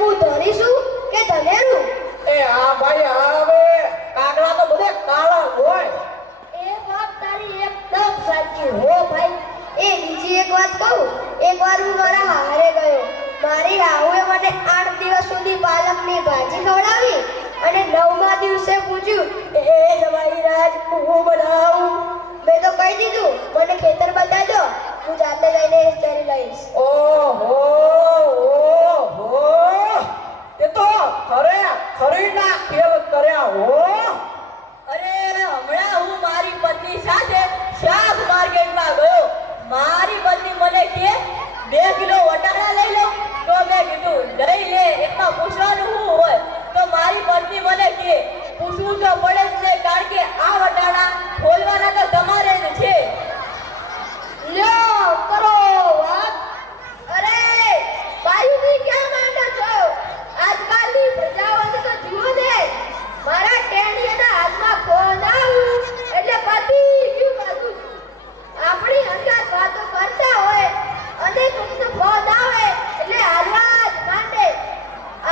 હું ધરીશું કે ધનેરું? એ હા ભાઈ હવે કાગડા તો બધે કાળા હોય. એ વાત તારી એકદમ સાચી હો ભાઈ. એ બીજી એક વાત કહું. એકવાર હું મારા હારે ગયો. મારી આવુએ મને 8 દિવસ સુધી પાલકની ભાજી ખવડાવી અને 9મા દિવસે પૂછ્યું, એ જવાઈ રાજ હું બનાવું? મેં તો કહી દીધું, મને ખેતર બતાવજો, હું જાતે જઈને કરી લઈશ. ઓહો ઓહો તે તો ખરીના ખેલ કર્યા હો. અરે હમણાં હું મારી પત્ની સાથે શાક માર્કેટમાં ગયો. મારી પત્ની મને કે 2 કિલો વટાણા લઈ લો. તો મેં કીધું લઈ લે, એમાં પૂછવાનું શું હોય? તો મારી પત્ની મને કે પૂછવું તો પડે જ ને, કારણ કે આ વટાણા ખોલવાના તો તમારે જ છે. લ્યો કરો વાત. અરે બાયુની ક્યાં માંડો છો? આજકાલની પ્રજાઓને તો જુઓ ને. મારા ટેણીયાના હાથમાં ફોન આવ્યું એટલે પતી ગયું બધું. આપણી અંગાત વાતો કરતા હોય અને કોઈનો ફોન આવે એટલે હાલવા જ માંડે.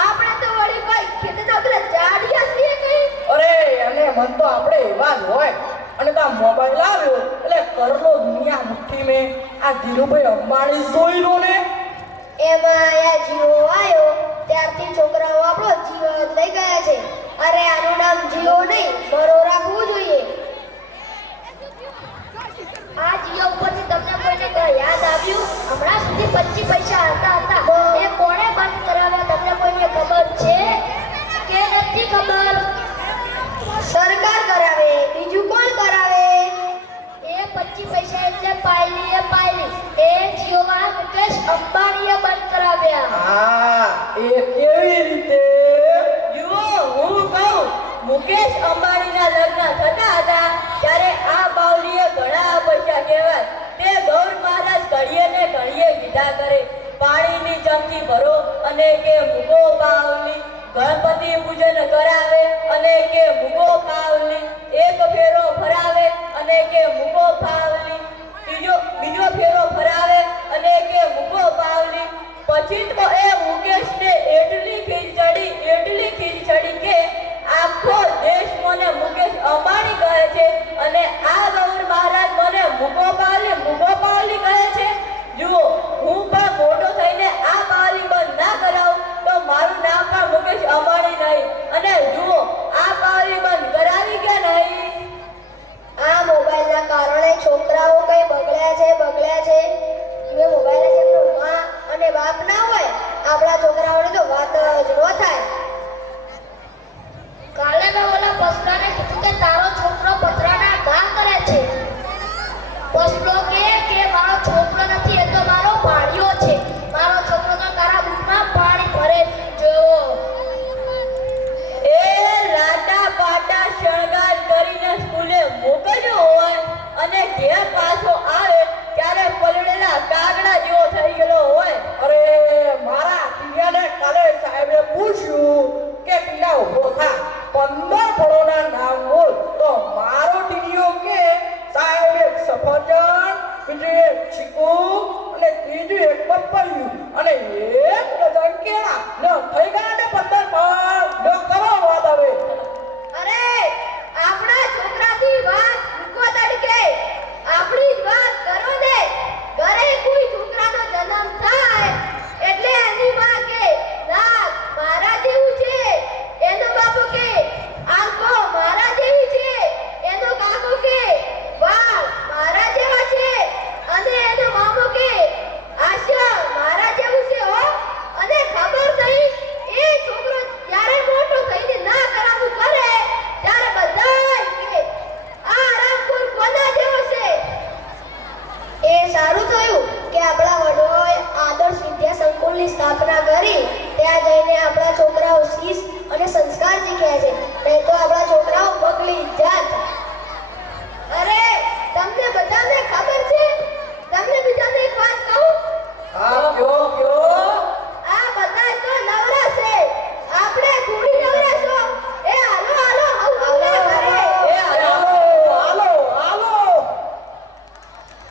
આપણે તો વળી કોઈ ખેતરના પેલા જાડિયા છીએ કઈ. અરે અને મન તો આપણે એવા જ હોય. અને તા મોબાઈલ આવ્યો એટલે કરલો દુનિયા મુઠ્ઠી મેં. આ ધીરુભાઈ અંબાણી જોઈ લો ને. એમાં આ જીવો આવ્યો ત્યારથી છોકરાઓ આપણો જીવો લઈ ગયા છે. અરે આનું નામ જીવો નહીં, મરો રાખવું જોઈએ. આ જીવો ઉપરથી તમને કોઈને કઈ યાદ આવ્યું? હમણાં સુધી 25 પૈસા આવતા હતા, એ કોણે બંધ કરાવ્યા તમને કોઈને ખબર છે કે નથી ખબર? સરકાર કરાવે, બીજું કોણ કરાવે? એ 25 પૈસા એટલે પાયલી એ જીઓમાં મુકેશ અંબાણીએ બંધ કરાવ્યા. હા એ કેવી રીતે? જુઓ હું કહું, મુકેશ અંબાણીના લગ્ન થતા હતા ત્યારે આ બાવલીએ ઘણા પૈસા કહેવાય. તે ગૌર મહારાજ ઘડીએ ને ઘડીએ કીધા કરે, પાણીની ચમચી ભરો અને કે મૂકો બાવલી. ગણપતિ પૂજન કરાવે અને કે મૂકો પાવલી. એક ફેરો ફરાવે અને કે મૂકો પાવલી. બીજો ફેરો ફરાવે અને કે મૂકો પાવલી. પછી તો એ મુકેશને એટલી ખીજ ચડી કે આખો દેશ મને મુકેશ અંબાણી કહે છે અને આ ગૌર મહારાજ મને મૂકો પાવલી કહે છે. જુઓ હું પણ મોટો થઈને આ પાવલી બંધ ના કરાવું તો મારું નામ પણ મુકેશ અંબાણી નહીં. અને જુઓ આ પાવલી બંધ કરાવી કે નહીં? આ મોબાઈલના કારણે છોકરાઓ કઈ બગડ્યા છે. એ મોબાઈલ જેમનો માં અને બાપ ના હોય, આપણા છોકરાઓને તો વાત જ ન થાય. કાલે મેં ઓલા પસલાને કીધું કે તારો છોકરો પતરાના ઘા કરે છે. પસલો કે મારો છોકરો નથી, એ તો મારો ભાણિયો છે. મારો છોકરો તો તારા બૂટમાં પાણી ભરે જોવો. એ લાટા પાટા શણગાર કરીને સ્કૂલે મોકલ્યો હોય અને ઘેર પાછો આવે ત્યારે પલળેલા કાગડા જેવો થઈ ગયેલો હોય. અરે મારા પિયાને કાલે સાહેબે પૂછ્યું કે પિયા ઉભો થા, 15 ફળોના નામ બોલ. તો મારો ટીડીઓ કે સાહેબ એક સફરજન, બીજું એક ચીકુ અને ત્રીજું એક પપૈયું અને એક ડઝન કેળા. ન થઈ ગયા ને 15 ફળ.